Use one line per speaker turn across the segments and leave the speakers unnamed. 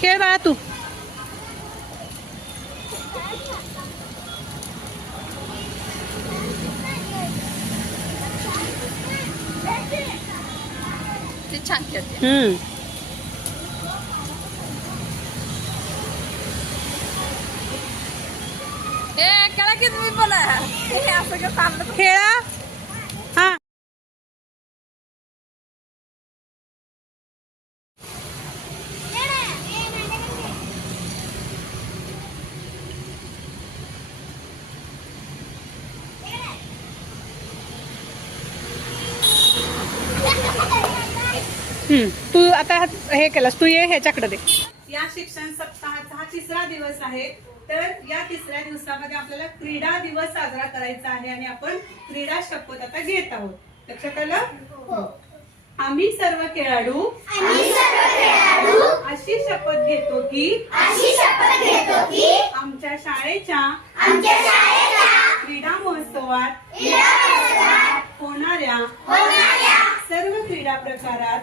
खेळ बाळा तू
ते छान खेळते.
हम्म.
ए करा की तुम्ही बोला हे असं का थांबलं
खेळा हा हम्म. तू आता हे केलंस तू ये ह्याच्याकडे दे. या शिक्षण सप्ताहाचा हा तिसरा दिवस आहे. तर या तिसऱ्या दिवसामध्ये आपल्याला क्रीडा दिवस साजरा करायचा आहे आणि आपण क्रीडा शपथ आता घेत आहोत. लक्षात आलं? आम्ही सर्व खेळाडू अशी शपथ घेतो की आमच्या शाळेच्या क्रीडा महोत्सवात होणाऱ्या सर्व क्रीडा प्रकारात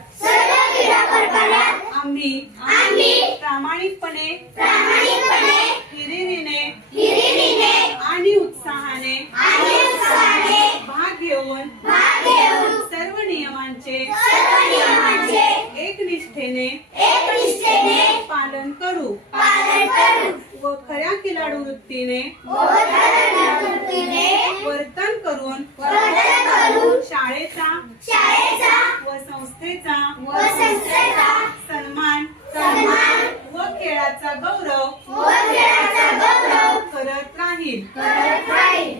आम्ही प्रामाणिकपणे हिरिरीने आणि उत्साहाने भाग घेऊन सर्व नियमांचे एकनिष्ठेने पालन करू. व खऱ्या खिलाडू वृत्तीने वर्तन करून शाळेचा व संस्थेचा सन्मान व खेळाचा गौरव करत राहील.